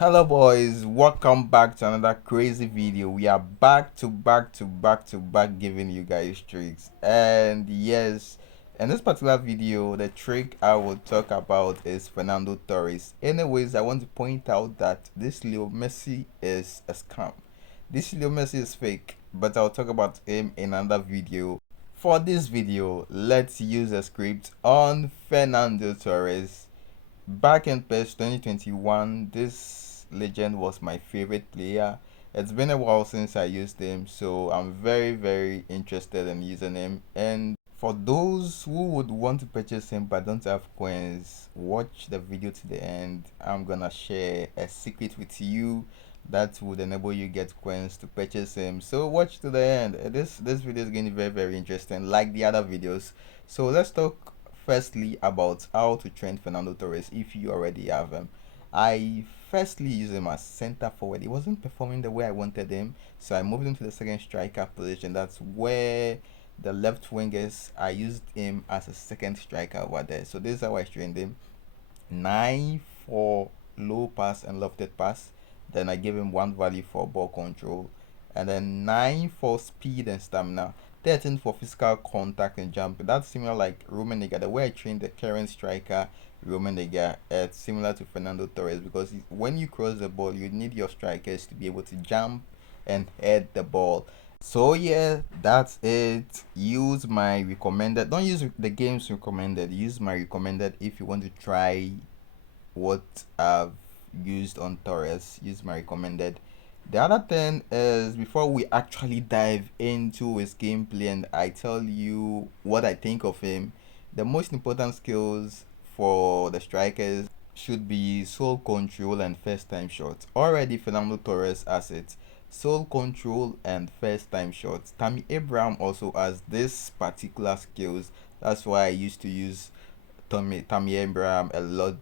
Hello boys, welcome back to another crazy video. We are back to back giving you guys tricks. And yes, in this particular video, the trick I will talk about is Fernando Torres. Anyways, I want to point out that this Leo Messi is a scam. This Leo Messi is fake, but I'll talk about him in another video. For this video, let's use a script on Fernando Torres. Back in PES 2021, this legend was my favorite player. It's been a while since I used him, so I'm very interested in using him. And for those who would want to purchase him but don't have coins, watch the video to the end. I'm gonna share a secret with you that would enable you get coins to purchase him. So watch to the end. This video is going to be very interesting, like the other videos. So let's talk firstly about how to train Fernando Torres if you already have him. I firstly used him as center forward. He wasn't performing the way I wanted him, so I moved him to the second striker position. That's where the left wing is. I used him as a second striker over there. So this is how I trained him. 9 for low pass and lofted pass. Then I gave him 1 value for ball control. And then 9 for speed and stamina. 13 for physical contact and jump. That's similar like Rummenigge. The way I trained the current striker, Rummenigge, it's similar to Fernando Torres because when you cross the ball, you need your strikers to be able to jump and head the ball. So yeah, that's it. Use my recommended. Don't use the game's recommended. Use my recommended if you want to try what I've used on Torres. Use my recommended. The other thing is before we actually dive into his gameplay and I tell you what I think of him, the most important skills for the strikers should be soul control and first time shots. Already Fernando Torres has it. Soul control and first time shots. Tammy Abraham also has this particular skills. That's why I used to use Tammy Abraham a lot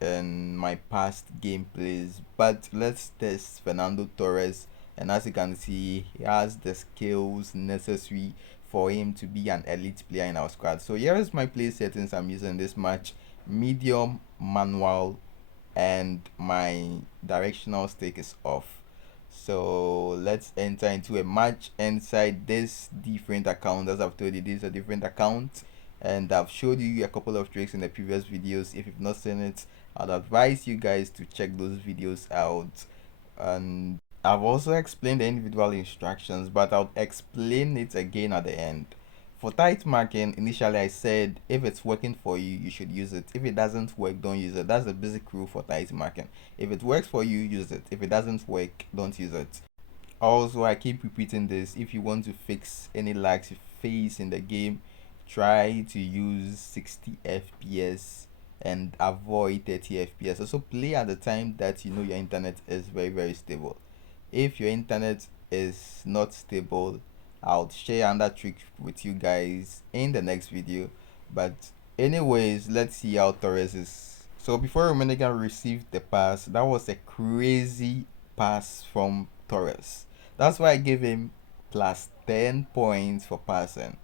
in my past gameplays. But let's test Fernando Torres, and as you can see, he has the skills necessary for him to be an elite player in our squad. So here is my play settings I'm using this match: medium, manual, and my directional stick is off. So let's enter into a match inside this different account. As I've told you, this is a different account, and I've showed you a couple of tricks in the previous videos. If you've not seen it, I'd advise you guys to check those videos out. And I've also explained the individual instructions, but I'll explain it again at the end. For tight marking, initially I said if it's working for you, you should use it. If it doesn't work, don't use it. That's the basic rule for tight marking. If it works for you, use it. If it doesn't work, don't use it. Also, I keep repeating this: if you want to fix any lags you face in the game, try to use 60 fps and avoid 30 fps. Also play at the time that you know your internet is very stable. If your internet is not stable, I'll share another trick with you guys in the next video. But anyways, let's see how Torres is. So before Rummenigge received the pass, that was a crazy pass from Torres. That's why I gave him plus 10 points for passing.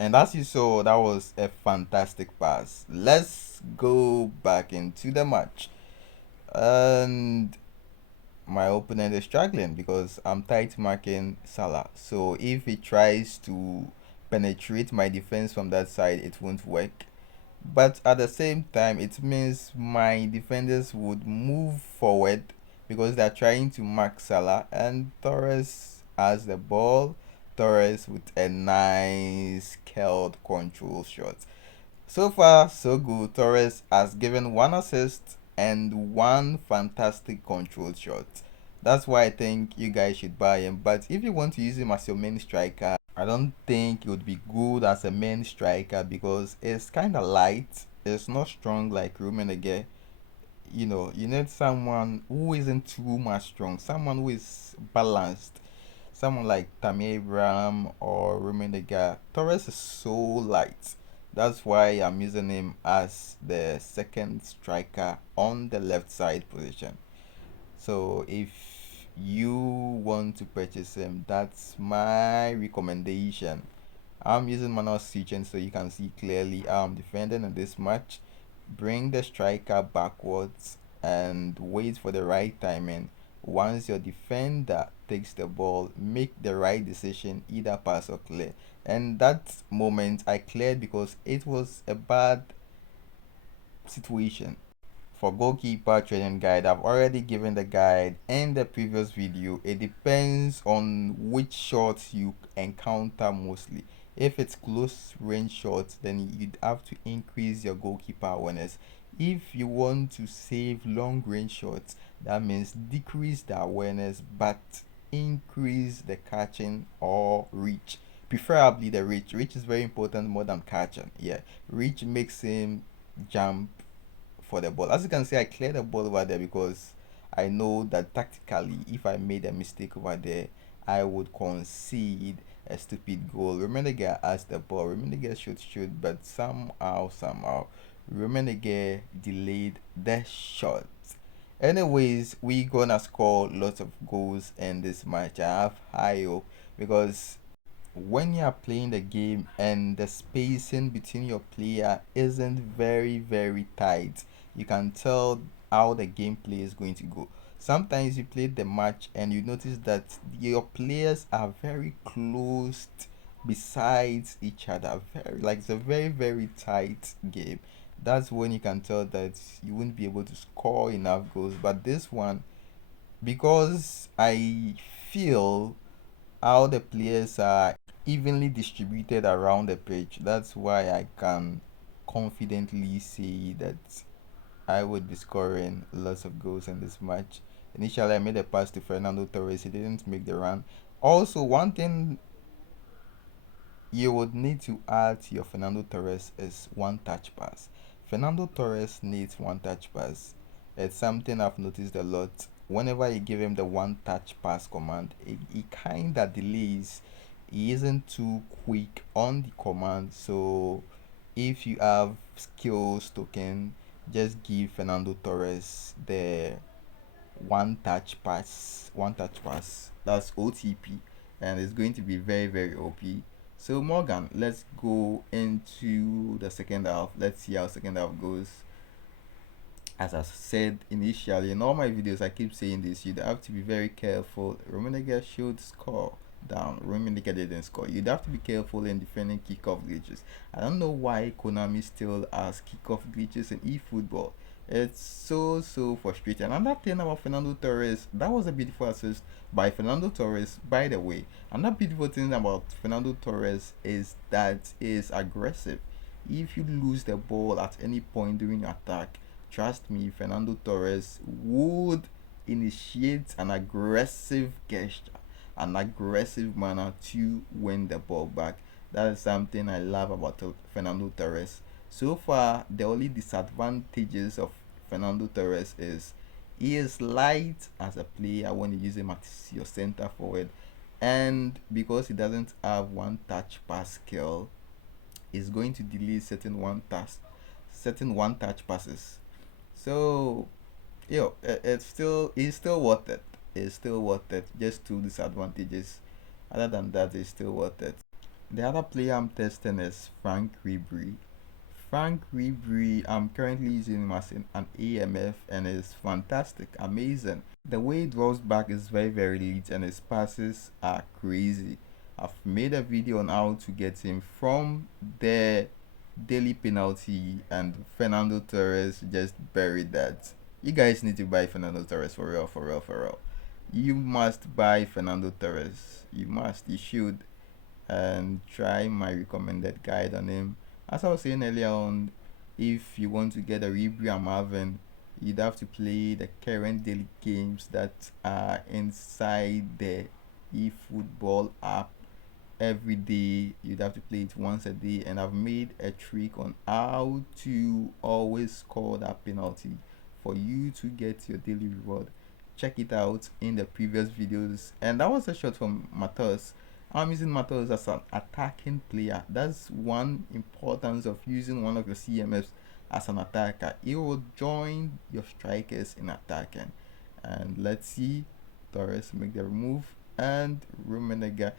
And as you saw, that was a fantastic pass. Let's go back into the match. And my opponent is struggling because I'm tight marking Salah. So if he tries to penetrate my defense from that side, it won't work. But at the same time, it means my defenders would move forward because they're trying to mark Salah, and Torres has the ball. Torres with a nice curled control shot. So far, so good. Torres has given 1 assist and 1 fantastic control shot. That's why I think you guys should buy him. But if you want to use him as your main striker, I don't think it would be good as a main striker because it's kind of light. It's not strong like Rummenigge. You know, you need someone who isn't too much strong, someone who is balanced. Someone like Tammy Abraham or Rummenigge. Torres is so light. That's why I'm using him as the second striker on the left side position. So if you want to purchase him, that's my recommendation. I'm using manual switching so you can see clearly how I'm defending in this match. Bring the striker backwards and wait for the right timing. Once your defender takes the ball, make the right decision, either pass or clear. And that moment I cleared because it was a bad situation. For goalkeeper training guide, I've already given the guide in the previous video. It depends on which shots you encounter mostly. If it's close range shots, then you'd have to increase your goalkeeper awareness. If you want to save long range shots, that means decrease the awareness but increase the catching or reach. Preferably the reach. Reach is very important more than catching. Yeah, reach makes him jump for the ball. As you can see, I cleared the ball over there because I know that tactically, if I made a mistake over there, I would concede a stupid goal. Rumenige has the ball. Rumenige should, but somehow, Rumenige delayed the shot. Anyways, we gonna score lots of goals in this match. I have high hope because when you are playing the game and the spacing between your player isn't very tight, you can tell how the gameplay is going to go. Sometimes you play the match and you notice that your players are very close besides each other, very like it's a very tight game. That's when you can tell that you won't be able to score enough goals. But this one, because I feel how the players are evenly distributed around the pitch. That's why I can confidently say that I would be scoring lots of goals in this match. Initially, I made a pass to Fernando Torres. He didn't make the run. Also, one thing you would need to add to your Fernando Torres is one touch pass. Fernando Torres needs one touch pass. It's something I've noticed a lot. Whenever you give him the one touch pass command, he kind of delays. He isn't too quick on the command. So if you have skills token, just give Fernando Torres the one touch pass. That's OTP, and it's going to be very OP. So Morgan, let's go into the second half. Let's see how second half goes. As I said initially in all my videos, I keep saying this: you'd have to be very careful. Rummenigge should score down. Rummenigge didn't score. You'd have to be careful in defending kickoff glitches. I don't know why Konami still has kickoff glitches in eFootball. It's so frustrating. Another thing about Fernando Torres, that was a beautiful assist by Fernando Torres, by the way. Another beautiful thing about Fernando Torres is that is aggressive. If you lose the ball at any point during your attack, trust me, Fernando Torres would initiate an aggressive gesture, an aggressive manner to win the ball back. That is something I love about Fernando Torres. So far, the only disadvantages of Fernando Torres is he is light as a player when you use him as your center forward, and because he doesn't have one touch pass skill, he's going to delay certain one touch passes. So it's still worth it. It's still worth it. Just two disadvantages. Other than that, it's still worth it. The other player I'm testing is Frank Ribery. Frank Ribery, I'm currently using him as an AMF, and it's fantastic, amazing. The way he draws back is very elite, and his passes are crazy. I've made a video on how to get him from the daily penalty, and Fernando Torres just buried that. You guys need to buy Fernando Torres for real. You must buy Fernando Torres. You should, and try my recommended guide on him. As I was saying earlier on, if you want to get a Ribery I'm having, you'd have to play the current daily games that are inside the eFootball app every day. You'd have to play it once a day, and I've made a trick on how to always score that penalty for you to get your daily reward. Check it out in the previous videos. And that was a shot from Matheus. I'm using Matheus as an attacking player. That's one importance of using one of your CMFs as an attacker. It will join your strikers in attacking. And let's see Torres make the move, and Rummenigge.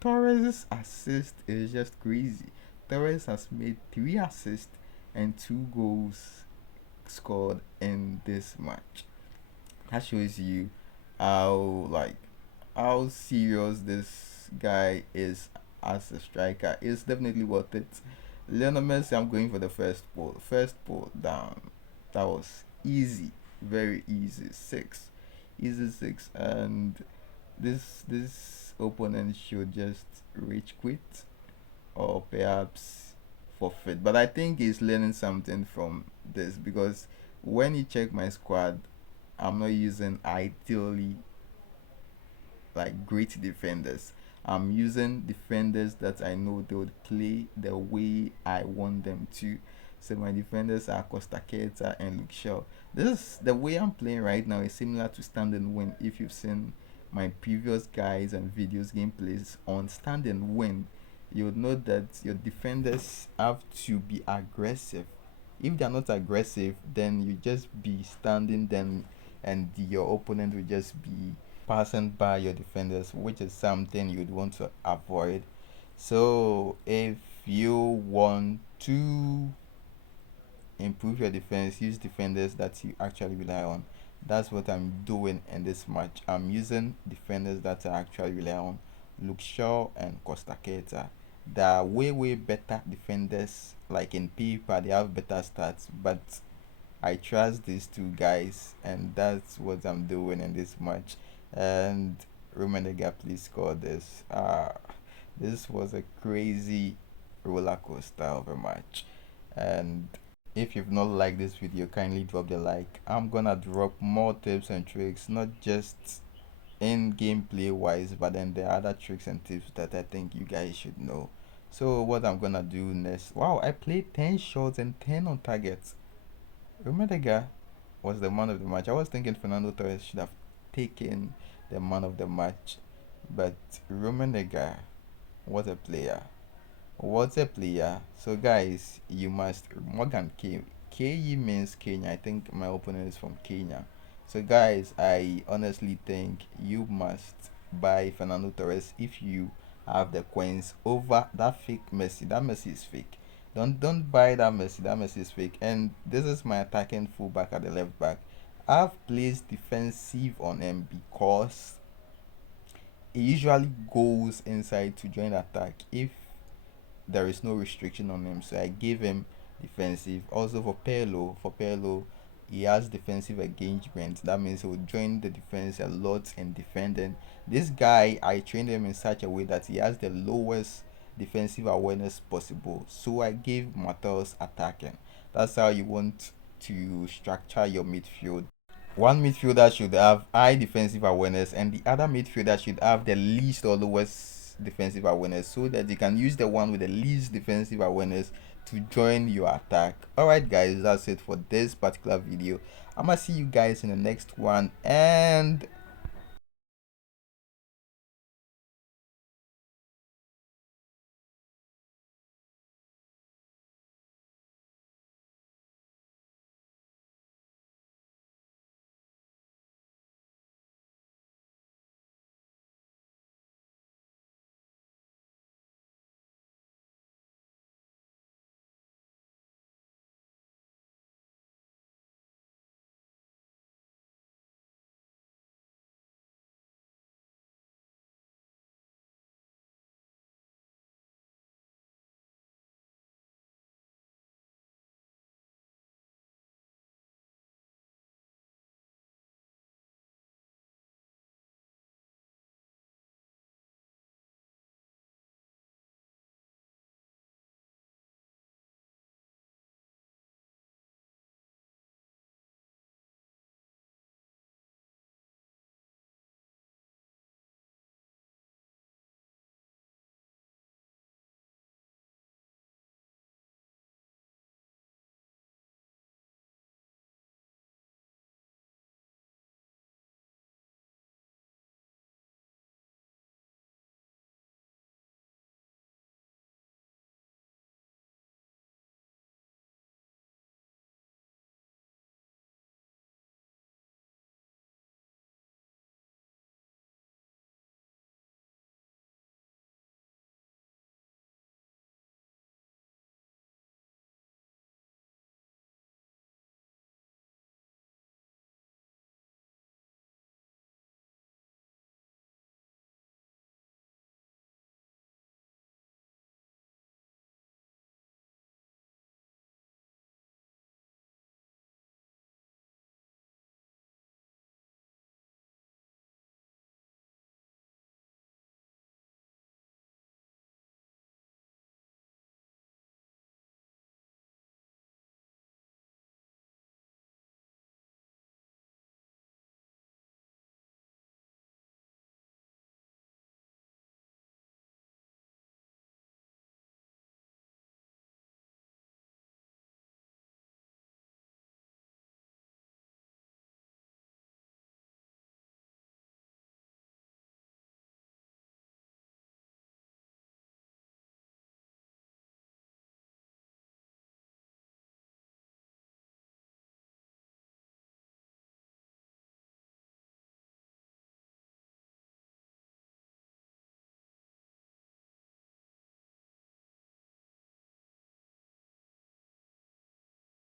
Torres' assist is just crazy. Torres has made 3 assists and 2 goals. scored in this match. That shows you how how serious this guy is as a striker. It's definitely worth it. Lionel Messi, I'm going for the first ball. First ball down. That was easy, very easy. Six, easy six, and this opponent should just rage quit or perhaps forfeit. But I think he's learning something from this, because when you check my squad, I'm not using ideally like great defenders. I'm using defenders that I know they would play the way I want them to. So my defenders are Costa Keita and Luke Shaw. This the way I'm playing right now is similar to stand and win. If you've seen my previous guides and videos gameplays on stand and win, you would know that your defenders have to be aggressive. If they're not aggressive, then you just be standing them, and your opponent will just be passing by your defenders, which is something you'd want to avoid. So if you want to improve your defense, use defenders that you actually rely on. That's what I'm doing in this match. I'm using defenders that I actually rely on, Luke Shaw and Costa Keita. They are way better defenders. Like in paper, they have better stats, but I trust these two guys, and that's what I'm doing in this match. And Rummenigge, please score this. This was a crazy roller coaster of a match. And if you've not liked this video, kindly drop the like. I'm gonna drop more tips and tricks, not just in gameplay wise, but then there are other tricks and tips that I think you guys should know. So what I'm gonna do next, wow, I played 10 shots and 10 on targets. Rummenigge was the man of the match. I was thinking Fernando Torres should have taken the man of the match, but Rummenigge, what a player! What a player! So guys, you must Morgan K. KE means Kenya. I think my opponent is from Kenya. So guys, I honestly think you must buy Fernando Torres if you have the coins over that fake Messi. That Messi is fake. Don't buy that Messi. That Messi is fake. And this is my attacking fullback at the left back. I've placed defensive on him because he usually goes inside to join the attack if there is no restriction on him. So I gave him defensive. Also for Perlo, he has defensive engagement. That means he will join the defense a lot in defending. This guy, I trained him in such a way that he has the lowest defensive awareness possible. So I gave Matheus attacking. That's how you want to structure your midfield. One midfielder should have high defensive awareness, and the other midfielder should have the least or lowest defensive awareness, so that you can use the one with the least defensive awareness to join your attack. Alright guys, that's it for this particular video. I'm gonna see you guys in the next one, and